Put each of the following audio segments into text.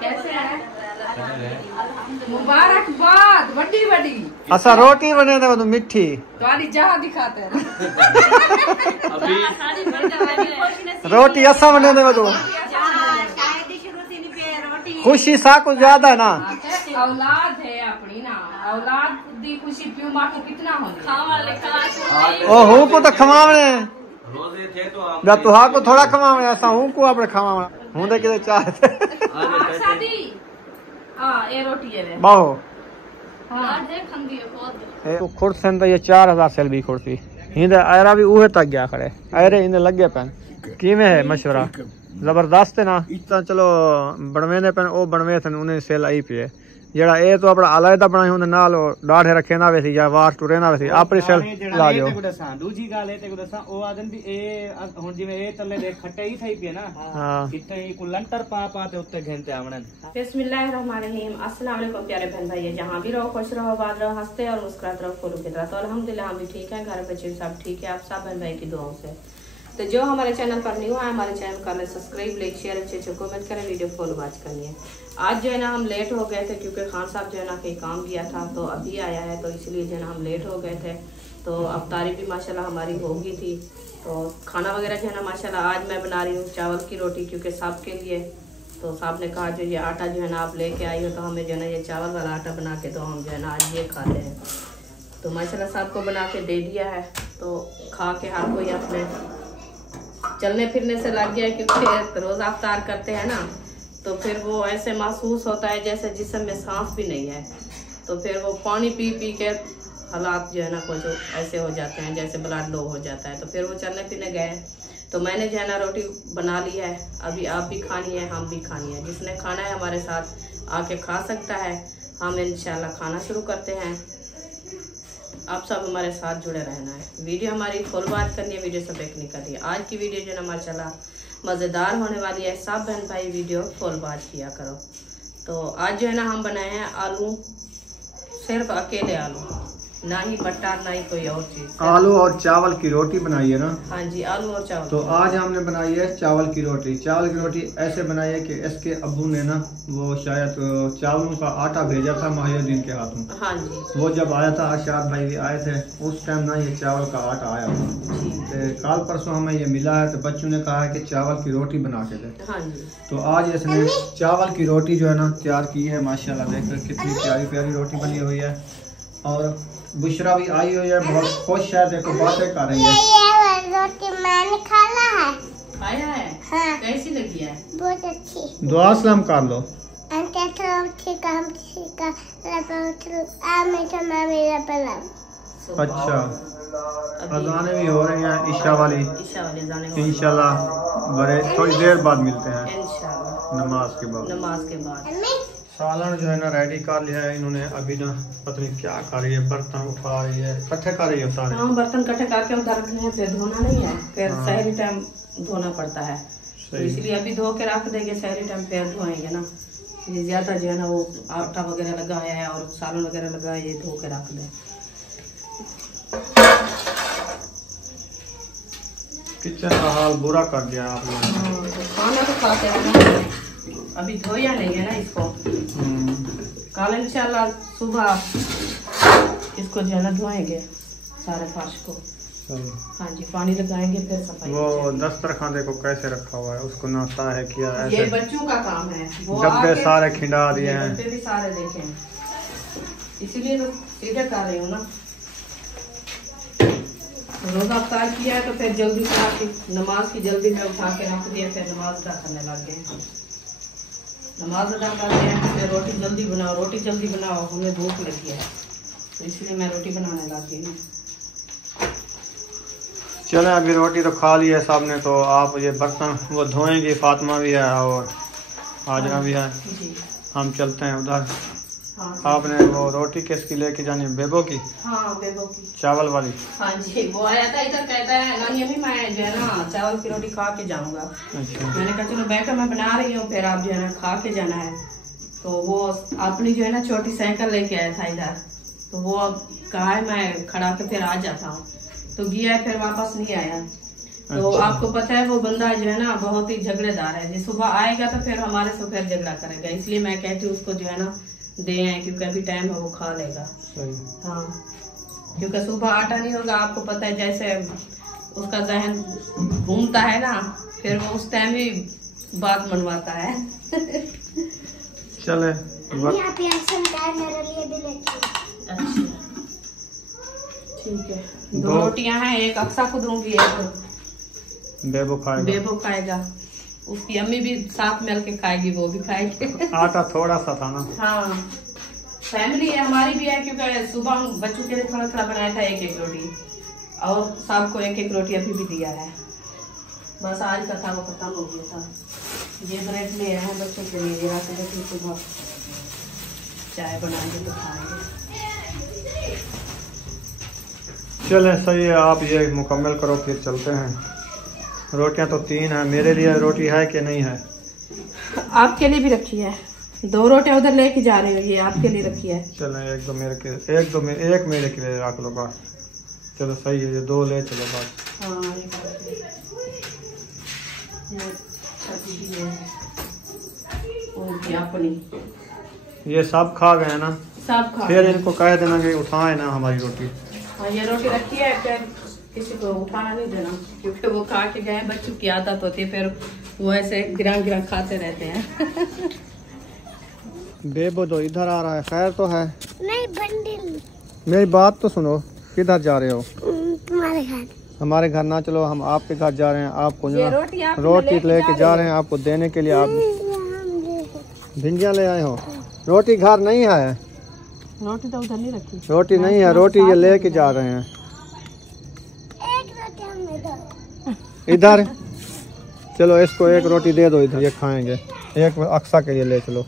कैसे है? मुबारकबाद बड़ी बड़ी। अच्छा रोटी बने थे तो मिठी तुम्हारी जहाँ दिखाते हैं रोटी ऐसा बने थे तो खुशी सा कुछ ज्यादा है ना। औलाद है अपनी ना, औलाद दी खुशी प्यू माँ को कितना हो ओ हूँ को तो खमावने जब तुहा को थोड़ा खमावने ऐसा हूँ को अपने खमावने हूँ दे के चाहते ये रोटी है बाहो तो खुर्द से ये 4000 सेल भी खुर्सी हिंदे आयरा भी उहे तक गया खड़े आयरे हिंदे लगे पैन की में है मशवरा जबरदस्त है ना। इतना चलो बनवेने पैन ओ बनवे थे उन्हें सेल आई पी है जेड़ा ए तो अपना अलहदा बनाई हुंदे नाल डाढ़े रखे ना वैसी या वार टुरे ना वैसी अपनी सेल ला जो दूजी गाल है ते को दसा ओ आदन भी ए हुन जिवें ए तले दे खट्टे ही थई पे ना हां इथे को लंटर पा ते उत्ते घेंते आवणन। बिस्मिल्लाहिर्रहमानिर्रहीम। अस्सलाम वालेकुम प्यारे बहन भाई, जहां भी रहो खुश रहो आबाद रहो हंसते और मुस्कुराते रहो फूलों की तरह। तो अल्हम्दुलिल्लाह हम भी ठीक है, घर बच्चे सब ठीक है, आप सब बहन भाई की दुआओं से। तो जो हमारे चैनल पर न्यू है हमारे चैनल कर ले सब्सक्राइब, लाइक शेयर, अच्छे कमेंट करें, वीडियो फॉलो वॉच करनी है। आज जो है ना हम लेट हो गए थे क्योंकि खान साहब जो है ना कहीं काम किया था तो अभी आया है, तो इसलिए जो है ना हम लेट हो गए थे। तो अफ्तारी भी माशाल्लाह हमारी होगी थी। तो खाना वगैरह जो है ना माशाल्लाह आज मैं बना रही हूँ चावल की रोटी क्योंकि साहब के लिए। तो साहब ने कहा जो ये आटा जो है ना आप लेके आई हो तो हमें जो है ना ये चावल वाला आटा बना के तो हम जो है ना आज ये खाते हैं। तो माशाल्लाह साहब को बना के दे दिया है तो खा के हर कोई अपने चलने फिरने से लग गया क्योंकि रोज़ा अफ्तार करते हैं ना तो फिर वो ऐसे महसूस होता है जैसे जिस्म में सांस भी नहीं है। तो फिर वो पानी पी पी के हालात जो है ना कुछ ऐसे हो जाते हैं जैसे ब्लड लो हो जाता है। तो फिर वो चलने फिरने गए तो मैंने जो है ना रोटी बना ली है, अभी आप भी खानी है हम भी खानी है। जिसने खाना है हमारे साथ आके खा सकता है। हम इंशाल्लाह खाना शुरू करते हैं, आप सब हमारे साथ जुड़े रहना है। वीडियो हमारी फुल बात करनी है, वीडियो से ब्रेक नहीं करनी है। आज की वीडियो जो है ना माशाल्लाह मज़ेदार होने वाली है, सब बहन भाई वीडियो फुल बात किया करो। तो आज जो है ना हम बनाए हैं आलू, सिर्फ अकेले आलू, ना ही मटर ना ही कोई और चीज़। आलू और चावल की रोटी बनाई है ना। हाँ जी आलू और चावल। तो आज हमने बनाई है चावल की रोटी। चावल की रोटी ऐसे बनाई है कि इसके अब्बू ने ना वो शायद चावलों का आटा भेजा था माहिउद्दीन के हाथों। हाँ जी वो जब आया था अरशाद भाई भी आए थे उस टाइम ना ये चावल का आटा आया था। तो कल परसों हमें ये मिला है तो बच्चों ने कहा है कि चावल की रोटी बना के दे। हाँ जी तो आज इसने चावल की रोटी जो है ना तैयार की है। माशाल्लाह देखकर कितनी प्यारी प्यारी रोटी बनी हुई है। और बुशरा भी आई हुई है, बहुत खुश है, देखो बातें कर रही है। रोटी मैंने खाना है। खाया है? हाँ। कैसी लगी है? बहुत अच्छी। दुआ सलाम कर लो। अच्छा अजाने भी हो रही हैं ईशा वाली इंशाल्लाह बड़े थोड़ी देर बाद मिलते हैं नमाज के बाद। सालन जो है ना रेडी कर लिया है इन्होंने। अभी ना पता नहीं क्या कर रही है, बर्तन उठा रही है, इकट्ठे कर रही है सारे। हाँ बर्तन इकट्ठे करके उधर रखने हैं, फिर धोना नहीं है, फिर सहरी टाइम धोना पड़ता है। तो इसलिए अभी धो के रख देंगे, सहरी टाइम फिर धोएंगे ना। ये ज्यादा जो है ना वो आटा वगैरह लगा है और सालन वगैरह लगा है, ये धो के रख दें। किचन का हाल बुरा कर दिया आपने। खाना तो खाते हैं ना, अभी धोया नहीं है ना इसको। कल इंशाल्लाह सुबह इसको जो है ना धोएंगे सारे फर्श को। हाँ जी पानी लगाएंगे फिर सफाई। वो दस्तरखान देखो कैसे रखा हुआ है, उसको नाश्ता है किया है। ये बच्चों का काम है, वो डब्बे सारे खिंडा दिए हैं, डब्बे भी सारे देखे हैं, इसीलिए तो सीधे कर रही हूँ ना। रोजा अफ्तार किया है तो फिर जल्दी उठा के नमाज की जल्दी में उठा के रख दिया, फिर नमाज अदा करने लग गए। नमाज अदा कर दिया फिर रोटी जल्दी बनाओ, रोटी जल्दी बनाओ, हमें भूख लगी है तो इसलिए मैं रोटी बनाने लग गई हूँ। चले अभी रोटी तो खा ली है साहब ने, तो आप ये बर्तन वो धोएंगे, फातिमा भी है और हाजरा भी है। हम चलते हैं उधर। हाँ। आपने वो रोटी किसकी लेके जानी है? बेबो की? हाँ बेबो की, चावल वाली। हाँ जी वो आया था इधर, कहता है नानी अम्मी मैं जो है ना चावल की रोटी खा के जाऊंगा। अच्छा। मैंने कहा चलो बैठो मैं बना रही हूँ, फिर आप जो है ना खा के जाना है। तो वो अपनी जो है ना छोटी साइकिल लेके आया था इधर, तो वो अब कहा है मैं खड़ा के फिर आ जाता हूँ, तो गया फिर वापस नहीं आया। तो आपको पता है वो बंदा जो है ना बहुत ही झगड़ेदार है। जो सुबह आएगा तो फिर हमारे से फिर झगड़ा करेगा, इसलिए मैं कहती हूँ उसको जो है ना दे आए, क्योंकि अभी टाइम है वो खा लेगा। हाँ, क्योंकि सुबह आटा नहीं होगा, आपको पता है जैसे उसका जहन घूमता है ना, फिर वो उस टाइम ही बात मनवाता है। चले अच्छा ठीक है, 2 रोटियां हैं, एक अक्सा को दूंगी, एक बेबो खाएगा। उसकी अम्मी भी साथ मिल के खाएगी, वो भी खाएगी। आटा थोड़ा सा था ना। हाँ, फैमिली है हमारी भी है, क्योंकि सुबह बच्चों के लिए थोड़ा थोड़ा बनाया था, 1-1 रोटी, और शाम को 1-1 रोटी अभी भी दिया है। बस आज का था वो खत्म हो गया था। ये ब्रेड ले आए हैं बच्चों के लिए, जरा से बच्चों सुबह चाय बनाएंगे तो खाएंगे। चले सही है, आप ये मुकम्मल करो फिर चलते हैं। रोटियां तो 3 हैं, मेरे लिए रोटी है कि नहीं है? आपके लिए भी रखी है, 2 रोटियां उधर लेके जा रहे हो, ये आपके लिए रखी है। चले एक मेरे के लिए रख लो बस। चलो सही है, ये 2 ले चलो बस। ये सब खा गए ना, सब खा, फिर इनको कह देना कि उठाए ना हमारी रोटी। हाँ, ये रोटी रखी है, फिर किसी को उठाना नहीं देना, क्योंकि वो खा के गए, बच्चों की आदत होती है, फिर वो ऐसे गिरा खाते रहते हैं। बेबो तो इधर आ रहा है, खैर तो है नहीं बंडल। मेरी बात तो सुनो, किधर जा रहे हो? तुम्हारे घर। हमारे घर ना चलो, हम आपके घर जा रहे हैं। आपको रोटी लेके जा रहे हैं, आपको देने के लिए। आप भिंडियाँ ले आए हो? रोटी घर नहीं है, रोटी तो उधर नहीं रखी, रोटी नहीं है, रोटी ये लेके जा रहे हैं। एक रोटी हमें इधर चलो, इसको 1 रोटी दे दो, इधर ये खाएंगे। एक अक्सा के लिए ले चलो।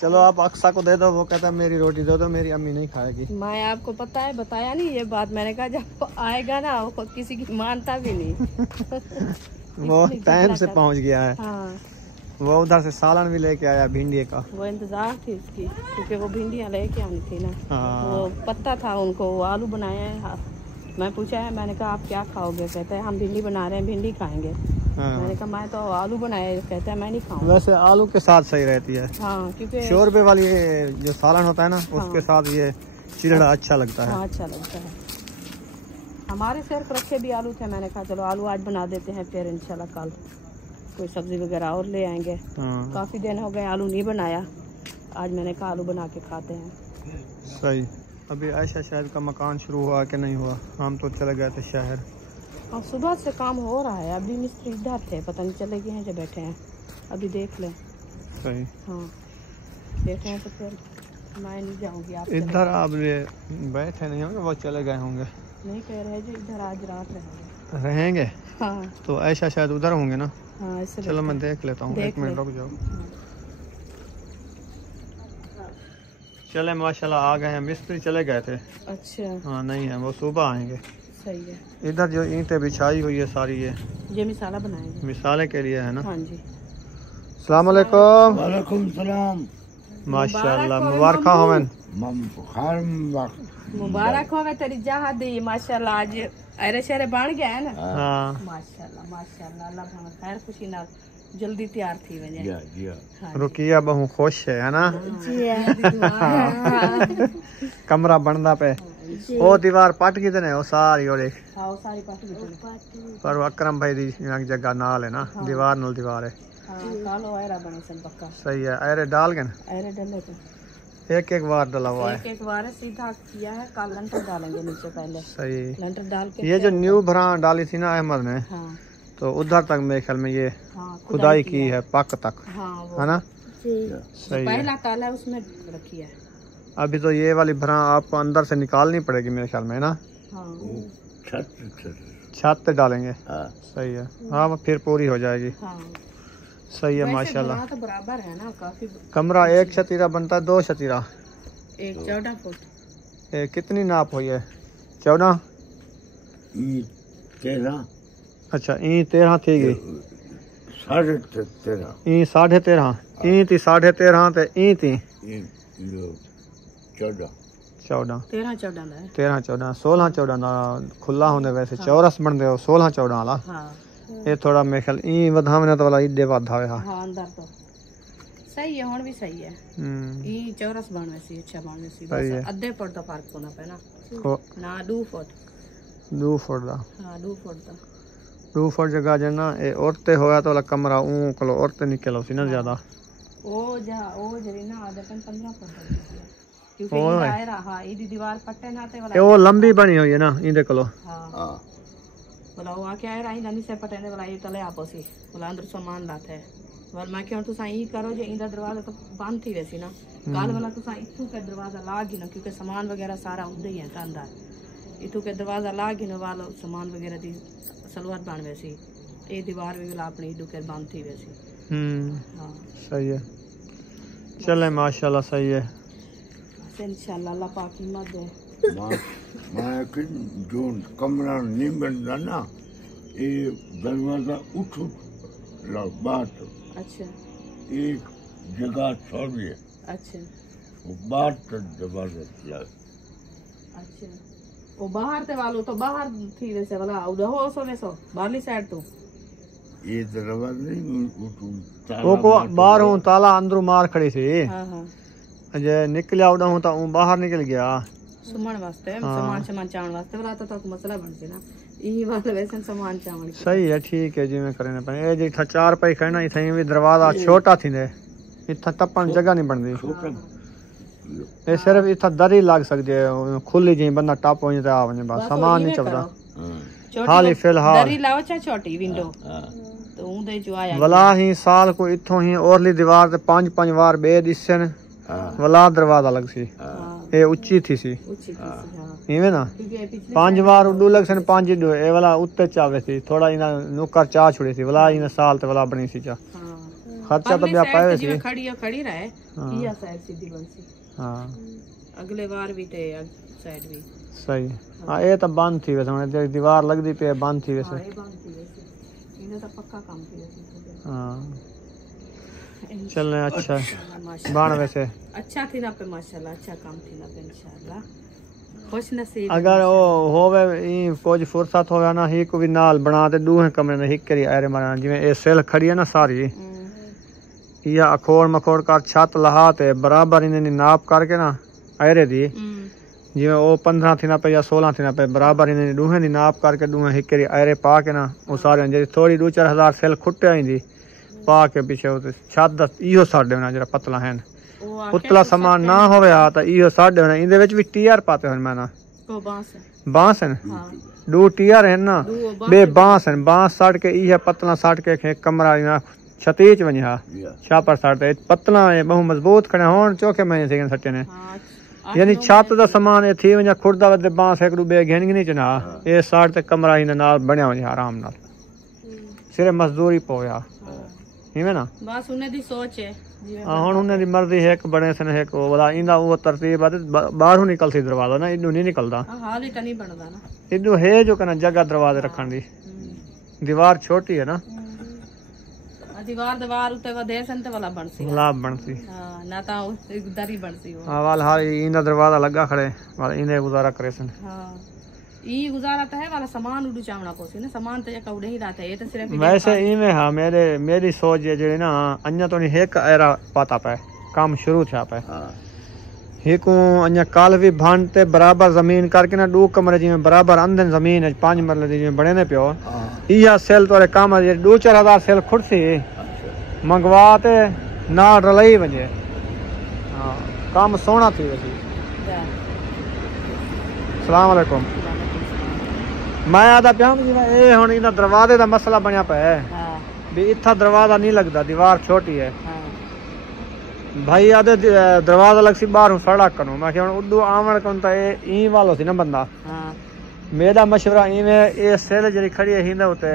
चलो आप अक्सा को दे दो, वो कहता है मेरी रोटी दे दो, मेरी अम्मी नहीं खाएगी। मैं आपको पता है बताया नहीं ये बात, मैंने कहा जब वो आएगा ना वो किसी की मानता भी नहीं। वो टाइम से पहुंच गया है। हाँ, वो उधर से सालन भी लेके आया भिंडी का। वो इंतजार थी उसकी, क्योंकि वो भिंडियाँ लेके आनी थी ना। हाँ। वो पता था उनको, वो आलू बनाया है। हाँ। मैं पूछा है, मैंने कहा आप क्या खाओगे? कहते हैं हम भिंडी बना रहे हैं, भिंडी खाएंगे। हाँ। मैंने कहा मैं तो आलू बनाया, कहते हैं मैं नहीं खाऊंगा। वैसे आलू के साथ सही रहती है। हाँ, क्योंकि शोरबे वाली जो सालन होता है ना, उसके साथ ये चिड़ड़ा अच्छा लगता है। हाँ, अच्छा लगता है। हमारे सिर्फ रखे भी आलू थे, मैंने कहा चलो आलू आज बना देते हैं, फिर इंशाल्लाह कल कोई सब्जी वगैरह और ले आएंगे। हाँ। काफी दिन हो गए आलू नहीं बनाया, आज मैंने कहा आलू बना के खाते हैं। सही। अभी आयशा शायद का मकान शुरू हुआ कि नहीं हुआ? हम तो चले गए थे शहर। हाँ, सुबह से काम हो रहा है, अभी मिस्त्री इधर थे, पता नहीं चले गए हैं जो बैठे हैं, अभी देख लें। सही। हाँ, बैठे हैं तो फिर मैं नहीं जाऊंगी। आप इधर आप बैठे नहीं होंगे, वो चले गए होंगे। नहीं कह रहे जो इधर आज रात रहेंगे। हाँ, तो आयशा शायद उधर होंगे ना। हाँ, इससे चलो मैं देख लेता हूँ, 1 मिनट रुक जाओ। चले माशाल्लाह आ गए हैं, मिस्त्री चले गए थे। अच्छा। हाँ नहीं है, वो सुबह आएंगे। सही है। इधर जो ईंटें बिछाई हुई है सारी, ये मिसाला बनाएंगे, मिसाले के लिए है ना। हाँ जी। अस्सलाम वालेकुम। वालेकुम सलाम। माशाल्लाह मुबारक हो। मुबारक होगा तेरी जहाँ दी, माशाल्लाह आज अरे शहरे बन गया है ना। हाँ माशाल्लाह माशाल्लाह, अल्लाह भाग खैर खुशी ना जल्दी तैयार थी वजह। हाँ, रुकिया बहु खुश है ना। कमरा बनदा पे, वो दीवार पट गई ने, वो सारी और एक सारी पट गई पर वो अकरम भाई दी जगह नाल है ना। हाँ। दीवार नाल दीवार है। कालो आयरा बने सब पक्का। सही है। अरे डाल के ना, अरे डले तो एक बार डाला हुआ है। एक बार सीधा किया है, कल लंटर डालेंगे नीचे पहले। सही। लंटर डाल के ये जो न्यू भरा डाली थी ना अहमद ने। हाँ। तो उधर तक मेरे ख्याल में ये खुदाई की है, पक तक। हाँ, है ना। सही पहला ताला है उसमें रखी है। अभी तो ये वाली भरा आपको अंदर से निकालनी पड़ेगी मेरे ख्याल में, है ना। हाँ। छत पे डालेंगे। सही है। हाँ फिर पूरी हो जाएगी। हाँ। सही है माशाल्लाह। तो बराबर है ना, काफी कमरा 1 छतीरा बनता है, 2 छतीरा। एक 14 फुट। कितनी नाप हुई है? 14। 13। अच्छा ई 13 थी गई। 13.5 ई 13.5 ई थी 13.5 ते ई थी 14 14 13 14 16 14 ਦਾ ਖੁੱਲਾ ਹੁੰਦੇ ਵੈਸੇ ਚੌਰਸ ਬਣਦੇ ਹੋ 16 14 ਵਾਲਾ हाँ ਇਹ ਥੋੜਾ ਮੇਰੇ ਖਿਆਲ ਇਹ ਵਧਾਵਣਾ ਤਾਂ ਵਾਲਾ ਇੱਡੇ ਵਾਧਾ ਹੋਇਆ हाँ अंदर तो सही है हुण भी सही है ये चौरस बनवे सी अच्छा बनवे सी सही है। बस अद्धे फुट दा फर्क होना पैना ना 2 फुट 2 फुट ਦਾ हाँ 2 फुट दा 2 फुट जगह जना ये औरते होया तो वाला कमरा ऊ कलो औरते निकलो सी ना ज्यादा ओ जरी ना आधे 15 फुट दा क्योंकि ये दायरा हाँ ये दीवार पट्टे ना ते वाला वो लंबी बनी हुई है ना इनदे कलो हाँ बोला वो आके आए रही ननी से पटेने वाला ये तले आपो सी बोला अंदर सामान लाते है वाल मैं क्यों तुसा ई करो जे इंदा दरवाजा तो बंद थी वैसी ना काल वाला तुसा इथू के दरवाजा लाग ही ना क्योंकि सामान वगैरह सारा उधर ही है अंदर इथू के दरवाजा लाग ही ना वालो सामान वगैरह दी सलवार बन वैसी ये दीवार भी वाला अपनी इधू के बंद थी वैसी हां सही है चले माशाल्लाह सही है इंशाल्लाह अल्लाह पाक की मत दे मैं कि जो कमरा नहीं बनता ना ये दरवाजा उठ बात अच्छा एक जगह छोड़िए अच्छा वो बात तक दरवाजा चला अच्छा वो बाहर ते वालो तो बाहर थी वैसे वाला उधर हो सो वैसो बाहरली साइड तो ये दरवाजा नहीं वो को बाहर हूं ताला अंदरों मार खड़ी थी हां हां अजे निकलिया उड़ा हूं तो बाहर निकल गया सुमन वास्ते सामान चावण वास्ते वाला तो मसला बन सी ना ई वाला वैसे सामान चावण सही है ठीक है जिवें करने पे ए जे 4 पाई खड़ना इथे भी दरवाजा छोटा थींदे इथा टपन जगह नहीं बनदी ये सिर्फ इथा दरी लग सकदी है खुली जी बंदा टप हो जाता आ वने बस सामान नहीं चबदा खाली फिलहाल दरी लाओ चा छोटी विंडो तो उंदे जो आया वला ही साल को इथों ही ओरली दीवार ते 5 बार बे दिसन वला दरवाजा लग सी ये ऊंची थी सी इवे ना 5 बार उडू लग सन 5 डो ए वाला उत्ते चावे सी थोड़ा इना नुकर चा छुड़ी सी वला इन साल ते वला बनी सी चा खर्चा तो बिया पावे सी खड़ी रहे किया साइड सीधी बन सी हां अगले बार भी ते साइड भी सही हां ये तो बंद थी वैसे दीवार लगदी पे बंद थी वैसे ये बंद थी वैसे इने तो पक्का काम थी वैसे हां चलने अच्छा बाण वैसे अच्छा थी ना पे माशाल्लाह अच्छा काम थी ना पे इंशाल्लाह खुश नसीब अगर वो होवे ई कुछ फुर्सत होवे ना ही को भी नाल बना ते दूहे कमरे में हिक करी आरे मारना जिवें ए सेल खड़ी है ना सारी या अखोड़ मखोड़ कर छत लहा ते बराबर इने नाप करके ना आरे दी जिवें वो 15 थी ना पे या 16 थी ना पे बराबर इने दूहे दी नाप करके दूहे हिक करी आरे पा के ना वो सारे जे थोड़ी 2-4 हजार सेल खुट्टे आईंदी पा के पीछे छत दा इहो साडे ना जरा पतला है उतला सामान ना होवे आ ता इहो साडे ना इंदे विच भी टीआर पाते हन मैं ना को बांस है दो टीआर है ना बे बांस है बांस साड़ के इहे पतला साड़ के कमरा ना छतीच वनिहा छापर साड़ते पतला है बहु मजबूत खड़े होन चोखे में से सट्टे ने यानी छत दा सामान ए थी वना खुरदा वदे बांस एक रुपए घेन नहीं चना ए साड़ते कमरा इन नाल बनया वनी आराम नाल सिर्फ मजदूरी पोया इवे ना बस उन्हें दी सोच है हुन उन्हें दी मर्जी है एक बने सन है को वाला इंदा वो तरतीब आते बाहरों निकलती दरवाजा ना इदू नहीं निकलदा हाल ही नहीं बनदा ना इदू है जो कना जगह दरवाजे रखन दी दीवार छोटी है ना दीवार उते वधे सन ते वाला बनसी लाभ बनसी हां ना ता दरी बनसी वो हां वाल हाल इंदा दरवाजा लगा खड़े वाला इने गुजारा करे सन हां ई गुजारा तो है वाला सामान उडू चावना पोसी ना सामान तो कौड़े ही रहता है ये तो सिर्फ वैसे इमे हां मेरी सोच है जे ना अन्या तो नहीं एक एरा पाता पे काम शुरू था पे हिकू अन्या काल भी भांते बराबर जमीन करके ना 2 कमरे जिमें बराबर अंदर जमीन है 5 मरले जिमें बने ने पियो इया सेल तोरे काम 2-4 हजार सेल खुर्सी मंगवाते ना रलई वजे हां काम सोना थी वैसे अस्सलाम वालेकुम मैं आदा प्याम जी ए हुन इना दरवाजे दा मसला बनया पे हां भी इथा दरवाजा नहीं लगदा दीवार छोटी है भाई आदे दरवाजा लग सी बाहरों सड़क कनो मैं हुन उडू आवन कोन ता ई वालो सी ना बंदा हां मेरा मशवरा इवे ए सेल जरी खड़ी है हिंदा होते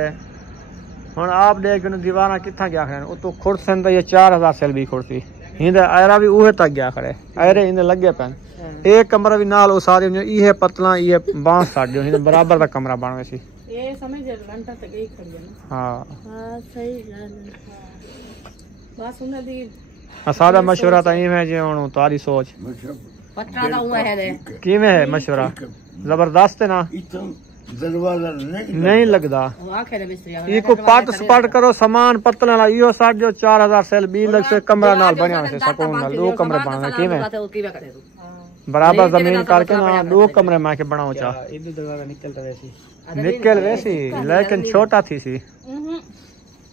हुन आप देख के दीवारा किथा गया खड़े ओ तो खुरसन ता ये 4000 सेल भी खुरसी हिंदा आयरा भी उहे तक गया खड़े आयरे इने लगे पेन एक कमरा भी नाल ओ सारे इहे पतला इहे बांस साडियो हिंदा बराबर दा कमरा बनवे सी ए समझ लंटा तक गई खड़ी है ना हां सही गल है बस उन्हें दी सादा मशवरा ता इवे जे हुन तारी सोच किवें है मशवरा जबरदस्त है ना दरवाजा नहीं लगदा इको पाट सपाट करो सामान पतला ला इहो 4000 सेल 20 लाख से कमरा नाल बनया से सकून नाल 2 कमरे बनाना किवें बराबर जमीन करके ना 2 कमरे में के बनाओ चा इधर दरवाजा निकल वैसी लेकिन छोटा थी सी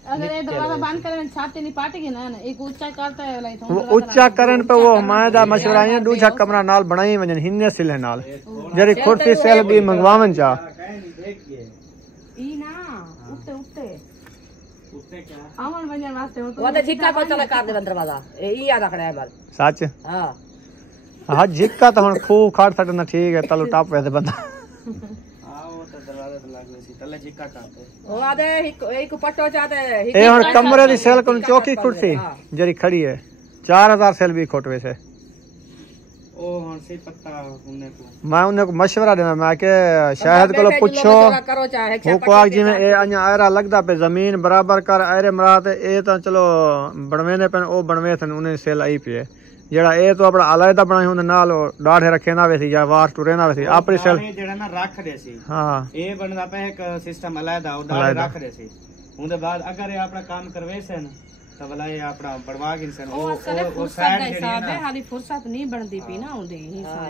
अगर ये दरवाजा बंद करे में छाती नहीं पाटेगी ना एक ऊंचा करता है वाला वो ऊंचा करन पे वो मायदा मशवरा है दूजा कमरा नाल बनाई वजन हिन्ने सिले नाल जरी खुर्सी सेल भी मंगवावन चा ई ना उठते क्या आमन वजन वास्ते हो वो तो झिक्का को चला काट दे दरवाजा ई याद रखना है बाल सच हां हां झिक्का तो हुन खूब खाड़ सटना ठीक है तलो टाप वैसे बंदा वो आदे एक पट्टो जाते ए हुन कमरे दी सेल कोन चौकी कुर्सी जरी खड़ी है 4000 सेल भी खोटवे से ओ हुन से पत्ता उन्ने को मैं उन्ने को मशवरा देना मैं के शायद को पूछो करो चाहे वो को आग जिवें ए अन्या आयरा लगदा पे जमीन बराबर कर आयरे मराते ए तो चलो बनवेने पे ओ बनवे थे उन्हें सेल आई पे जेड़ा ए तो अपना अलग बनाई हुंदे नाल डाढ़े रखे ना वैसी या वार टुरे ना वैसी अपनी सेल जेड़ा ना रख दे सी हां ए बनदा पे एक सिस्टम अलग दा डाढ़े रख दे सी उनके बाद अगर ये अपना काम करवे से न तो भला ये अपना बढ़वा गिनसन ओ साइड हिसाब है हाली फुर्सत नहीं बनदी पी ना उंदी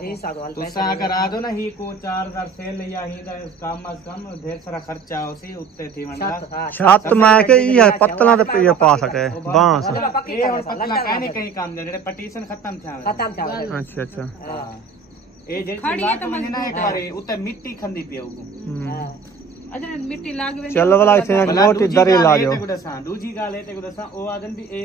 हिसाब वाल तो सा अगर आ दो ना ही को 4000 सेल या ही दा काम अज कम ढेर सारा खर्चा होसी उत्ते थी मंडा छत में के ये पत्तला दे पे पा सके बांस ए और पतला कहने कहीं काम दे पटीशन खत्म था अच्छा अच्छा ए जे खड़ी तो ना एक बार उत्ते मिट्टी खंदी पियो अजरे मिट्टी लागवे चल वाला इथे एक मोटी दरी ला जो दूजी गाल है ते को दसा ओ आदन भी ए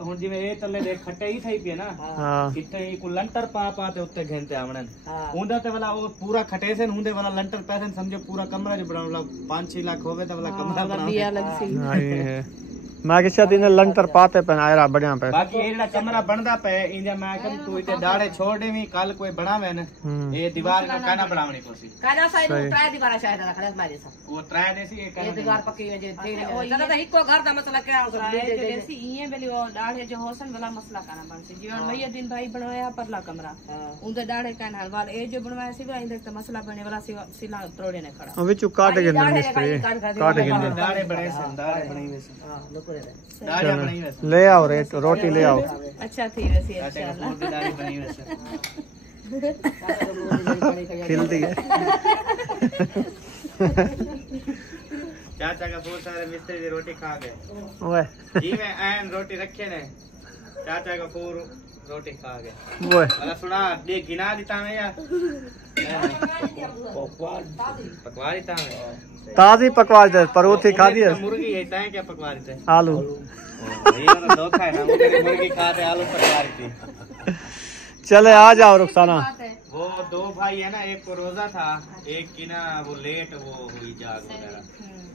हुन जिवे ए तले दे खटे ही थई पे ना हां इथे को लंटर पा ते उत्ते घंटे आवणन उंदा ते वाला ओ पूरा खटे से उंदे वाला लंटर पैसे समझो पूरा कमरा जो बनावला 5-6 लाख होवे ते वाला कमरा दिया लग सी हां ये मैं के शायद इन लंटर पाते पे आयरा बढ़िया पे बाकी ए जेड़ा कमरा बनदा पे इंजा मैं कम तू इते दाड़े छोड़ देवी कल कोई बनावे न ए दीवार का काना बनावनी कोसी काना साइड ट्राई दीवार शायद रखने मारे सा वो ट्राई देसी ए ये दीवार पक्की में जे ज्यादा तो हिको घर दा मसला क्या हो जैसी ये बेली वो दाढ़े जो होसन वाला मसला काना बन से जीवन भैया दिन भाई बनवाया परला कमरा उनके दाढ़े काना वाल ए जो बनवाया सिवा इंदे तो मसला बने वाला सिला तोड़े ने खड़ा ओ विच काट के मिस्त्री काट के दाढ़े बड़े से दाढ़े बनी वैसे हां लोको दाढ़े बनी वैसे ले आओ रोटी ले आओ अच्छा थी वैसे इंशाल्लाह दाढ़े बनी वैसे खिलती है चाचा का बहुत सारे मिस्त्री की रोटी खा गए ओए जी में ऐन रोटी रखे ने चाचा का पूर रोटी खा गए ओए वाला सुना दे गिना देता मैं या पकवा देता मैं ताजी पकवा दे परोठी खा दी है मुर्गी है ताए क्या पकवा देते आलू ये वाला धोखा है ना मुर्गी खाते आलू पकवा देती चले आ जाओ रुखसाना वो 2 भाई है ना एक को रोजा था एक की ना वो लेट वो हुई जाग वगैरह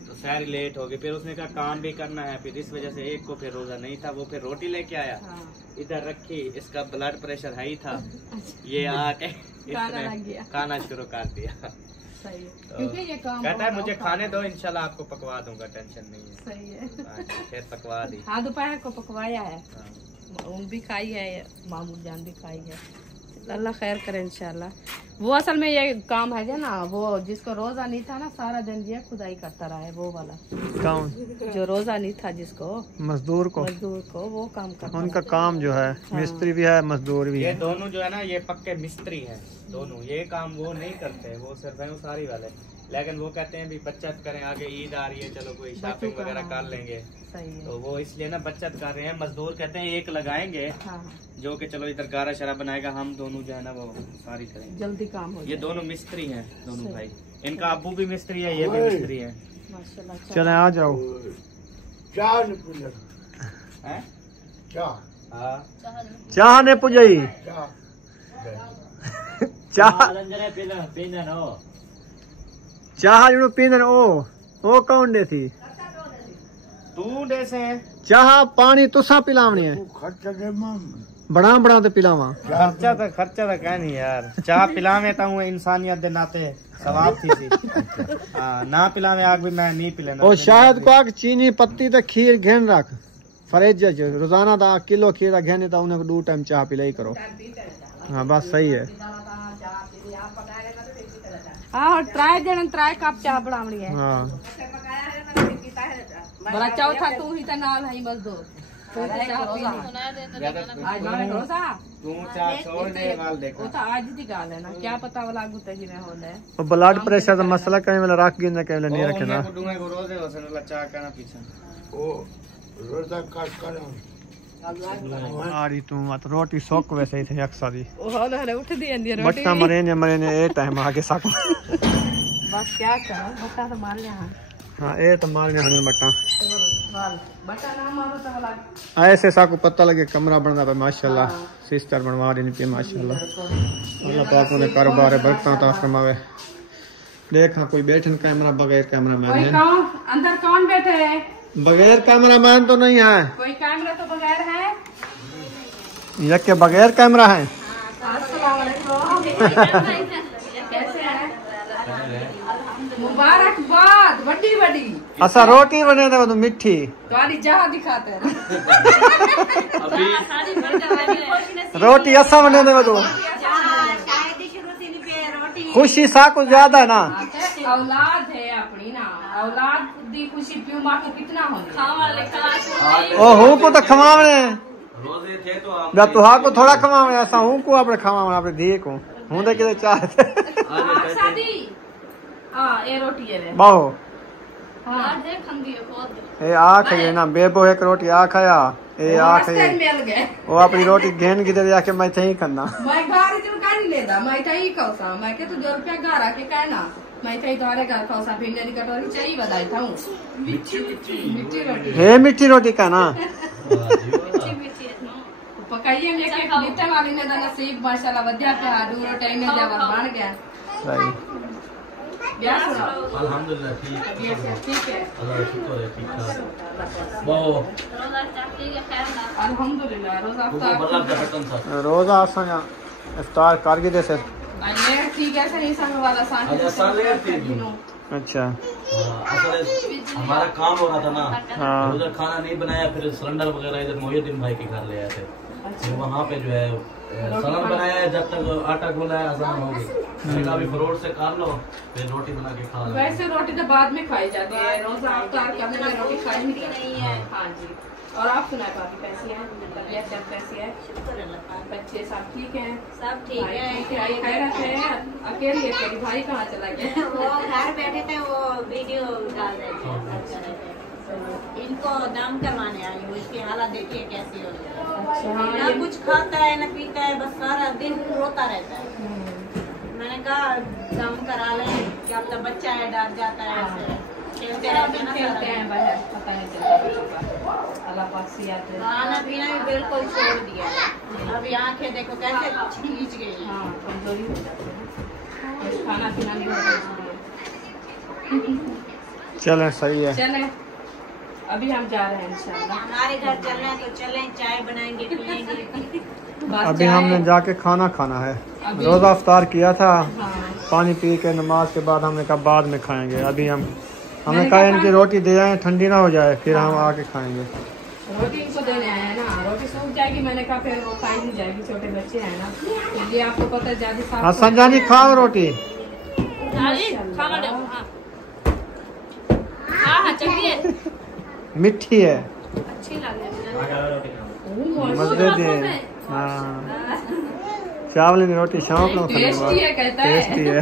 तो सारी लेट हो गई फिर उसने कहा काम भी करना है फिर इस वजह से एक को फिर रोजा नहीं था वो फिर रोटी लेके आया इधर रखी इसका ब्लड प्रेशर हाई था ये आके इसने खाना शुरू कर दिया क्योंकि ये काम कहता है मुझे खाने दो इंशाल्लाह आपको पकवा दूंगा टेंशन नहीं है सही है फिर पकवा दी हाँ दोपहर को पकवाया है उन भी खाई है मामूद जान भी खाई है अल्लाह खैर करे इंशाल्लाह वो असल में ये काम है ना वो जिसको रोजा नहीं था ना सारा दिन ये खुदाई करता रहा है वो वाला कौन जो रोजा नहीं था जिसको मजदूर को वो काम करता उनका काम जो है मिस्त्री भी है मजदूर भी ये है दोनों जो है ना ये पक्के मिस्त्री हैं दोनों ये काम वो नहीं करते वो सिर्फ है सारी वाले लेकिन वो कहते हैं भी बचत करें आगे ईद आ रही है चलो कोई शॉपिंग वगैरह कर लेंगे तो वो इसलिए ना बचत कर रहे हैं मजदूर कहते हैं एक लगाएंगे जो कि चलो इधर गारा शरा बनाएगा हम दोनों जो है ना वो सारी करेंगे जल्दी काम हो ये दोनों मिस्त्री हैं दोनों भाई इनका अब्बू भी मिस्त्री है ये भी मिस्त्री है माशाल्लाह चले आ जाओ चाह ने पुजाई चाह जो पींदन ओ कौन दे थी तू दे से चाह पानी तुसा पिलावनी है बड़ा ते पिलावा खर्चा तो कह नहीं यार चाह पिलावे तो हूँ इंसानियत दे नाते सवाब थी ना पिलावे आग भी मैं नहीं पिलेना ओ शायद को आग चीनी पत्ती ते खीर घेन रख फ्रिज रोजाना दा किलो खीर घेने ता उन्हें 2 टाइम चाह पिलाई करो हाँ बस सही है। हाँ ट्राई देना, ट्राई कप चाह बनावनी है। हाँ बड़ा चौथा तू ही तो नाल है बस दो। तू चाह छोड़ दे वाल देखो। वो तो आज दी गाल है ना, क्या पता वाला गुत्ते जी में होना है। और ब्लड प्रेशर का मसला कहीं वाला रख गिन कहीं वाला नहीं रखे ना। रोजे वसन लचा करना पीछे ओ रोजा काट कर आरी तू मत रोटी सोक वैसे ही थे अक्सर ही ओ होले उठ दी अंदी रोटी बट्टा मरे ने ए टाइम आके साको बस क्या करो, बट्टा तो मार ले। हां ए तो मारने हमें बट्टा बट्टा ना मारो तो वाला ऐसे साको पता लगे कमरा बनना पे माशाल्लाह सिस्टर बनवा रही पे माशाल्लाह। अल्लाह पाक ने कारोबार है बरकत ता फरमावे। देखा कोई बैठन कैमरा बगैर कैमरामैन है। कौन अंदर कौन बैठे है? बगैर कैमरामैन तो नहीं है, कोई कैमरा तो बगैर है। यक के बगैर कैमरा है। अस्सलाम वालेकुम। कैसे हैं? मुबारकबाद बड़ी बड़ी। अच्छा रोटी बने थे वो मिठी तुम्हारी जहाँ दिखाते हैं रोटी ऐसा बने थे वो तो खुशी सा कुछ ज्यादा है ना। औलाद है अपनी ना, औलाद दी खुशी प्यू माँ को कितना होगी। ओ हूँ को तो खवावने रोजे थे तो तू हा को थोड़ा खवावने ऐसा हूँ को आपने खवावने आपने धी को हूँ दे के चाहते शादी। हाँ ये रोटी है बाहो हाँ ए आ खाइए ना बेबो एक रोटी आ खाया ए आ खाइए मिल गए। वो अपनी रोटी घेन की दे जाके मैं थे करना मैं घर जो का नहीं लेदा मैं थे कौसा मैं के तो 2 रुपया घर आके कहना मैं थे तुम्हारे घर कौसा भिंडी की कटोरी चाहिए बधाई था मिठी रोटी हे मिठी रोटी का ना पकाइए में के मीठे वाली ने तो नसीब माशाल्लाह बढ़िया पे आडू रोटी ने जब बन गया सही अल्हम्दुलिल्लाह ठीक है अल्लाह शुक्र है ठीक ठाक वो अल्हम्दुलिल्लाह रोजा आसा इफ्तार कारगिर जैसे अरे ठीक है सही संग वाला अच्छा हमारा काम हो रहा था ना। हाँ उधर खाना नहीं बनाया, फिर सिलेंडर वगैरह इधर मोहिउद्दीन भाई के घर ले आए थे। फिर वहाँ पे जो है सलाद बनाया है, जब तक आटा गोला है आसान होगी। मैंने कहा अभी फरोट से काट लो फिर रोटी बना के खा लो। वैसे रोटी तो बाद में खाई जाती है, रोजा अफ्तार करने में रोटी खाई नहीं है। हाँ जी। और आप सुनाए भाभी कैसी है? तबीयत जब कैसी है? बच्चे सब ठीक हैं? सब ठीक है। खैरियत है? अकेले अकेले भाई कहाँ चला गया? वो घर बैठे थे, वो वीडियो डाल रहे थे। इनको दम करवाने आई हूँ, इसकी हालत देखिए कैसी हो रही है। ना कुछ खाता है न पीता है, बस सारा दिन रोता रहता है। मैंने कहा दम करा ले, क्या तो बच्चा है डर जाता है, ऐसे खेलते हैं बाहर, पता नहीं चलता। अल्लाह पाक से याद है। खाना पीना भी बिल्कुल छोड़ दिया है। अभी आंखें देखो कैसे खींच गई। हाँ कमजोरी हो जाती है, खाना पीना नहीं होता। चले सही है। चले अभी हम जा रहे हैं इंशाल्लाह। हमारे घर चलना है तो चलें, चाय बनाएंगे पियेंगे। अभी हमने जाके खाना खाना है। रोजा इफ्तार किया था, पानी पी के नमाज के बाद हमने कहा बाद में खाएंगे। अभी हमने कहा इनकी रोटी दे आए ठंडी ना हो जाए, फिर हम आके खाएंगे। रोटी इनको देने आए हैं ना, रोटी सूख जाएगी। मैंने कहा फिर वो खाई नहीं जाएगी, छोटे बच्चे हैं ना, तो ये आपको पता है ज्यादा। हाँ संजानी खाओ रोटी। मिठी है, अच्छी लग मजे दे। हाँ चावल की रोटी शाम को टेस्टी है कहता है। टेस्टी है।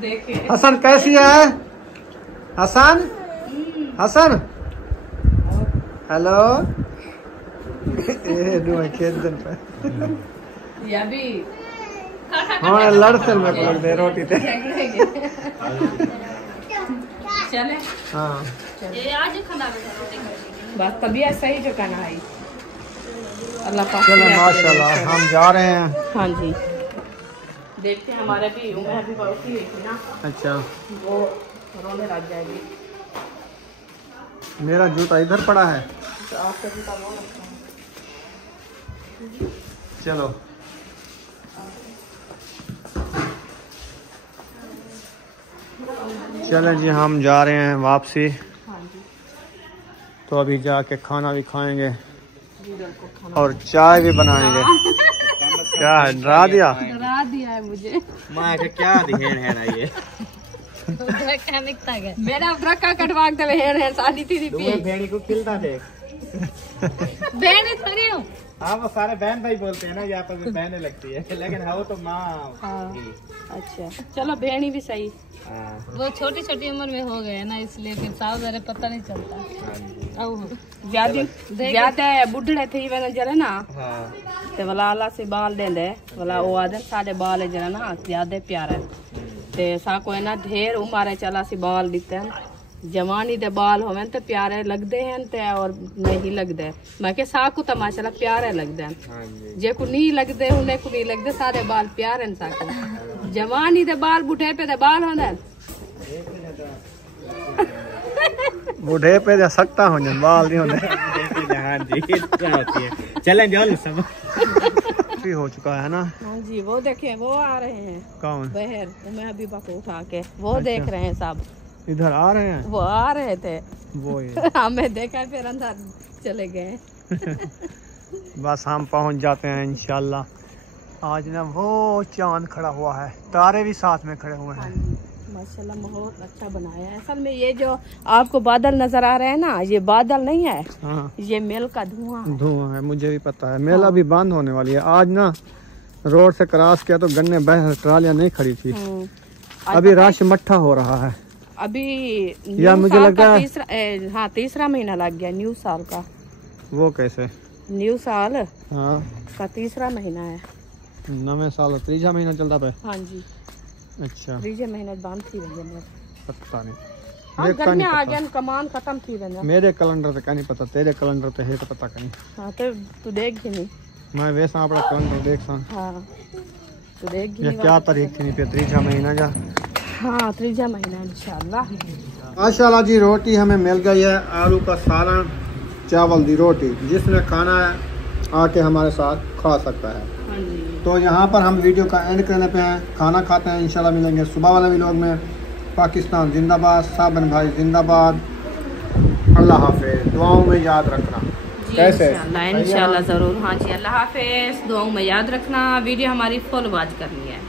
देखिए हसन कैसी है? हसन हसन हेलो ए दो खेत दिन पे या भी हाँ लड़ते में बोल दे रोटी दे। चले हाँ बस तबीयत सही जो कहना है। अल्लाह पाक चलो माशाल्लाह हम जा रहे हैं। हाँ जी देखते हैं, हमारे भी उम्र भी बहुत ही थी ना। अच्छा वो रोने लग जाएगी। मेरा जूता इधर पड़ा है, तो आपका जूता वो रखना है। चलो चलें जी हम जा रहे हैं वापसी। हाँ जी तो अभी जाके खाना भी खाएंगे और चाय भी बनाएंगे। क्या है, डरा दिया है मुझे। माँ का क्या ध्यान है ना ये मेरा ब्रका कटवा के हेर है साड़ी थी भेड़ी को खिलता थे बहन थोड़ी हूँ। हाँ वो सारे बहन भाई बोलते हैं ना यहाँ पर बहने लगती है लेकिन हाँ वो तो माँ। अच्छा चलो बहनी भी सही। वो छोटी छोटी उम्र में हो गए ना इसलिए फिर साल मेरे पता नहीं चलता। ज्यादा बुढ़े थे वे जरा ना ते वाला अल्लाह से बाल देंदे वाला वो आदन साडे बाल है जरा ना ज्यादा प्यारा ते सा कोई ना ढेर उम्र चला सी बाल दिते हैं जवानी दे बाल होवे तो प्यारे लगदे हैं ते और नहीं लगदे मैं के सा को तो माशाल्लाह प्यारे लगदे हैं जे को नहीं लगदे उन्हें को नहीं लगदे सारे बाल प्यारे हैं सा को जवानी दे बाल बुढ़े पे दे बाल होंदे बूढ़े पे जा सकता हो जन बाल नहीं होते। हाँ जी होती है चलें जो सब भी हो चुका है ना। हाँ जी वो देखे वो आ रहे हैं कौन बहर मैं अभी बाको उठा के वो देख रहे हैं सब इधर आ रहे हैं वो आ रहे थे वो ये हमें देखा फिर अंदर चले गए। बस हम पहुंच जाते हैं इंशाल्लाह। आज ना वो चांद खड़ा हुआ है तारे भी साथ में खड़े हुए हैं। माशाल्लाह बहुत अच्छा बनाया है। असल में ये जो आपको बादल नजर आ रहे हैं ना ये बादल नहीं है। हाँ ये मेल का धुआं है मुझे भी पता है। मेला भी बंद होने वाली है आज ना रोड से क्रॉस किया तो गन्ने बह ट्रालियां नहीं खड़ी थी। अभी रश मट्ठा हो रहा है अभी या मुझे लगता है हाँ तीसरा महीना लग गया न्यू साल का। वो कैसे न्यू साल हाँ का तीसरा महीना है नवे साल तीसरा महीना चलता पे। हाँ जी अच्छा तीसरे महीने बंद थी वही पता नहीं हाँ गर्मी आ गया कमान खत्म थी वही मेरे कैलेंडर पे क्या नहीं पता तेरे कैलेंडर पे है तो पता कहीं। हाँ तो तू देख ही नहीं मैं वैसा अपना कैलेंडर देख सा हाँ तू देख ये क्या तारीख थी नहीं पे तीसरा महीना जा। हाँ तीसरा महीना इंशाल्लाह। माशाल्लाह जी रोटी हमें मिल गई है आलू का सालन चावल दी रोटी जिसने खाना है आके हमारे साथ खा सकता है। हाँ जी तो यहाँ पर हम वीडियो का एंड करने पे हैं खाना खाते हैं इंशाल्लाह मिलेंगे सुबह वाले व्लॉग में। पाकिस्तान जिंदाबाद साबन भाई जिंदाबाद अल्लाह हाफिज़ दुआओं में याद रखना कैसे इंशाल्लाह ज़रूर। हाँ जी अल्लाह हाफिज़ दुआओं में याद रखना वीडियो हमारी फुल वॉच करनी है।